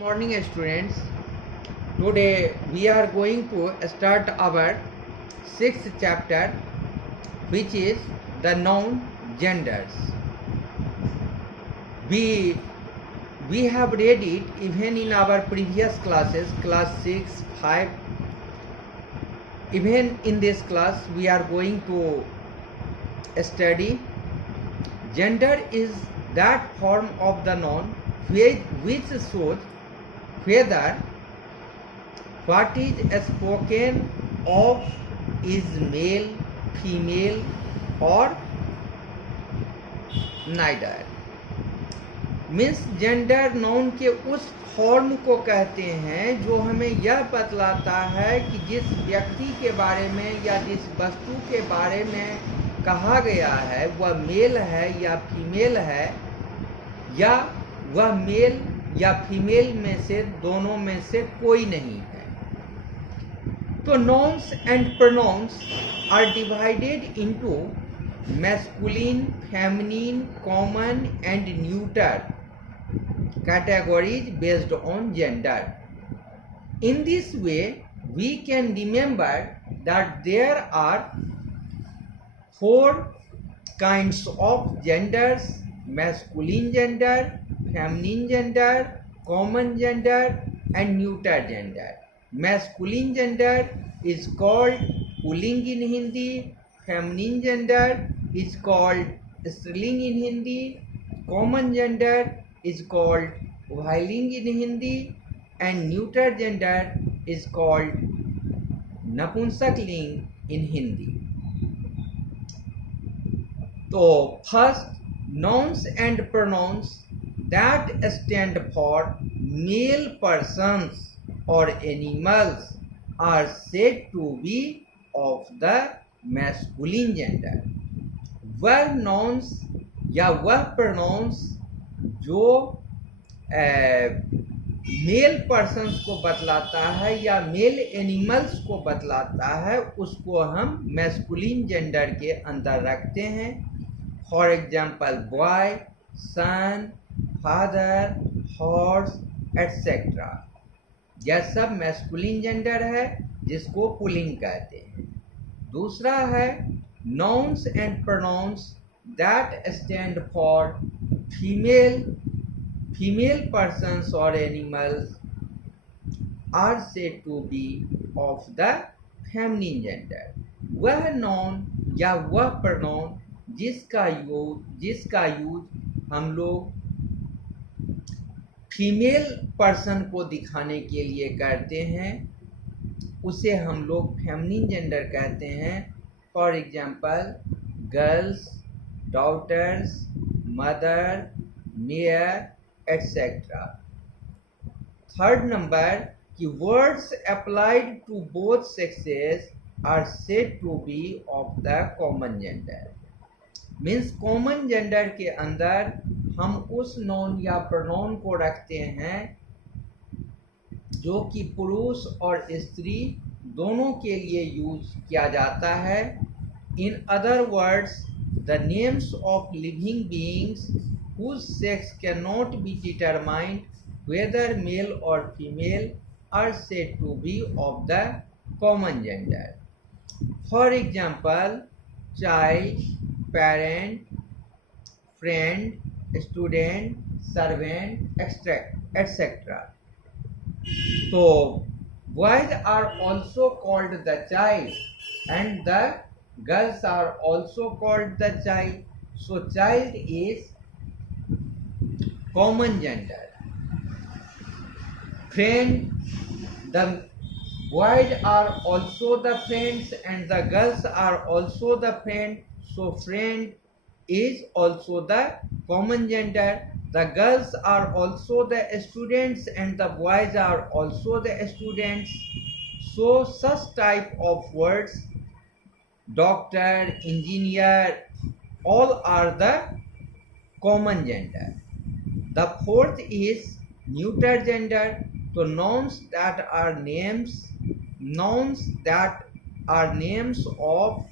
Morning students. Today we are going to start our sixth chapter, which is the noun genders. We have read it even in our previous classes, class 6, 5. Even in this class we are going to study. Gender is that form of the noun which shows whether what is spoken of is male, female or neither. Means gender noun के उस form को कहते हैं जो हमें यह बतलाता है कि जिस व्यक्ति के बारे में या जिस वस्तु के बारे में कहा गया है वह मेल है या फीमेल है, या वह मेल या फीमेल में से दोनों में से कोई नहीं है. तो nouns and pronouns are divided into masculine, feminine, common and neuter categories based on gender. In this way, we can remember that there are four kinds of genders: masculine gender, feminine gender, common gender and neuter gender. Masculine gender is called pulling in Hindi, feminine gender is called striling in Hindi, common gender is called whiling in Hindi and neuter gender is called napunsak-ling in Hindi. So first, nouns and pronouns that stand for male persons or animals are said to be of the masculine gender. वह nouns या वह pronouns जो mail persons को बतलाता है या male animals को बतलाता है उसको हम मैस्कुलिन जेंडर के अंदर रखते हैं. For example boy, son, father, horse etcetera. यह सब मैस्कुलिन जेंडर है जिसको पुलिंग कहते हैं. दूसरा है nouns and pronouns that stand for female persons or animals are said to be of the feminine gender. वह noun या वह pronoun जिसका यूज हम लोग फीमेल पर्सन को दिखाने के लिए करते हैं उसे हम लोग फेमिनिन जेंडर कहते हैं. For example girls, daughters, mother, mayor etcetera. Third number कि words applied to both sexes are said to be of the common gender. Means common gender के अंदर हम उस नाउन या प्रोनाउन को रखते हैं जो कि पुरुष और स्त्री दोनों के लिए यूज किया जाता है. In other words, the names of living beings whose sex cannot be determined whether male or female are said to be of the common gender. For example, child, parent, friend, student, servant, etc. So boys are also called the child and the girls are also called the child. So child is common gender. Friend, the boys are also the friends and the girls are also the friend. So friend is also the common gender. The girls are also the students and the boys are also the students. So such type of words, doctor, engineer, all are the common gender. The fourth is neuter gender. So nouns that are names of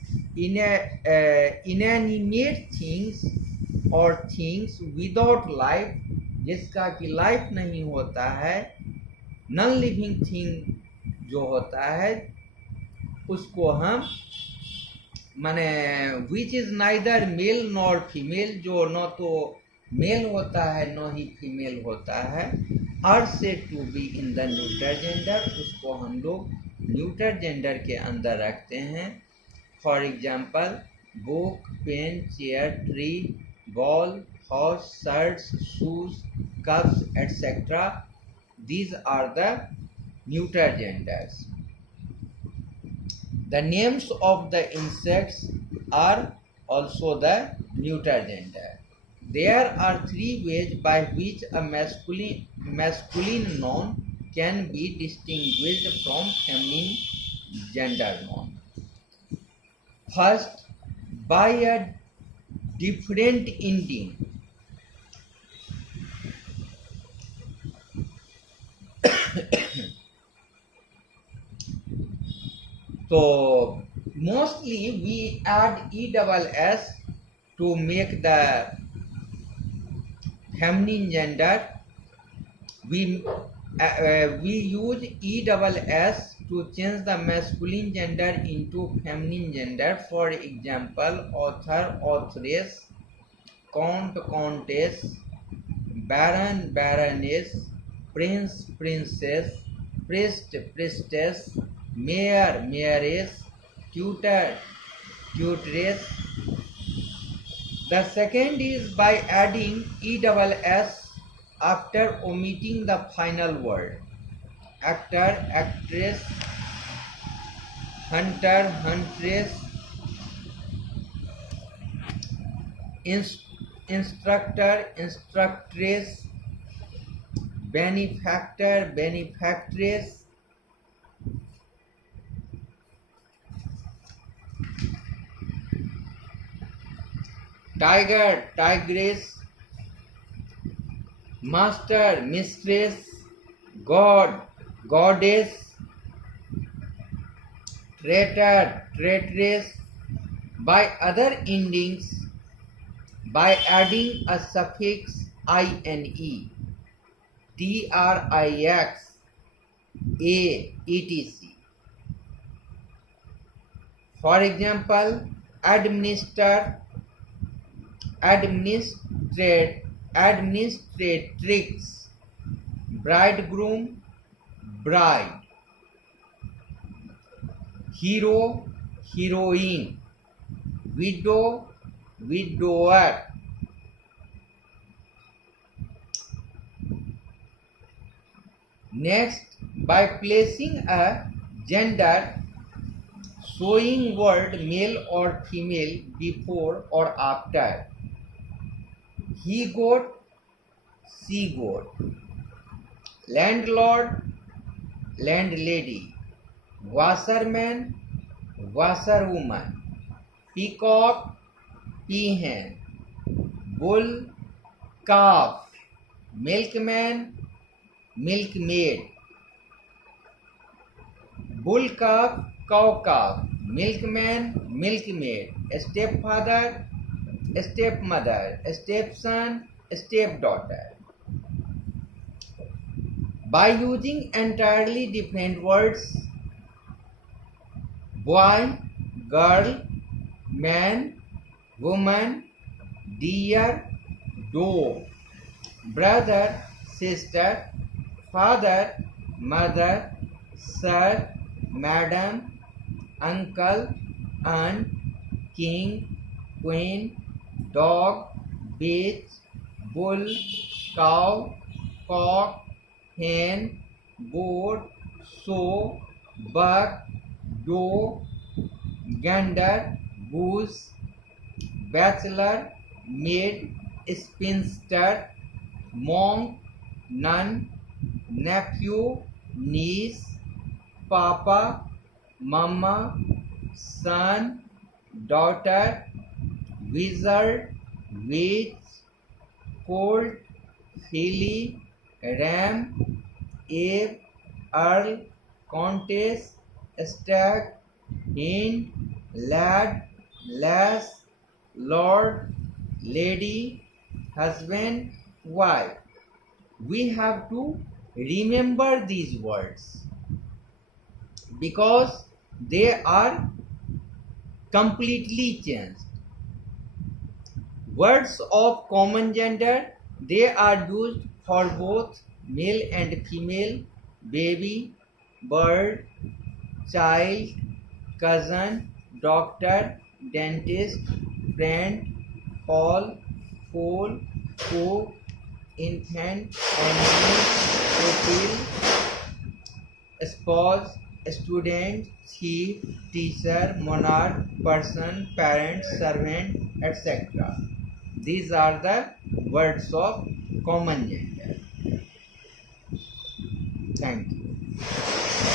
inanimate things or things without life, जिसका कि life नहीं होता है, non living thing जो होता है उसको हम माने which is neither male nor female, जो न तो मेल होता है न ही फीमेल होता है, are said to be in the neuter gender, उसको हम लोग न्यूटर जेंडर के अंदर रखते हैं। For example book, pen, chair, tree, ball, house, shirts, shoes, cups etcetera, these are the neuter genders. The names of the insects are also the neuter gender. There are three ways by which a masculine noun can be distinguished from feminine gender noun. First, by a different ending. So mostly we add ESS to make the feminine gender. We use ESS to change the masculine gender into feminine gender. For example, author, authoress, count, countess, baron, baroness, prince, princess, priest, priestess, mayor, mayoress, tutor, tutoress. The second is by adding ESS after omitting the final word. Actor, actress, hunter, huntress, instructor, instructress, benefactor, benefactress, tiger, tigress, master, mistress, god, goddess, traitor, traitress. By other endings, by adding a suffix ine, trix, a, etc. For example, administer, administrate, administratrix, bridegroom, bride, hero, heroine, widow, widower. Next, by placing a gender showing word male or female before or after. He goat, she goat. Landlord, landlady. Washerman, washerwoman. Peacock, peahen. Bull, calf. Milkman, milkmaid. Bull calf, cow calf. Milkman, milkmaid. Stepfather, stepmother. Stepson, stepdaughter. By using entirely different words, boy, girl, man, woman, deer, dog, brother, sister, father, mother, sir, madam, uncle, aunt, king, queen, dog, bitch, bull, cow, cock, hen, goat, sow, buck, doe, gander, goose, bachelor, maid, spinster, monk, nun, nephew, niece, papa, mama, son, daughter, wizard, witch, colt, filly, ram, ape, earl, countess, stag, hind, lad, lass, lord, lady, husband, wife. we have to remember these words because they are completely changed. Words of common gender, they are used for both male and female, baby, bird, child, cousin, doctor, dentist, friend, fall, foal, cook, infant, animal, pupil, spouse, student, thief, teacher, monarch, person, parent, servant, etc. These are the words of common gender. Thank you.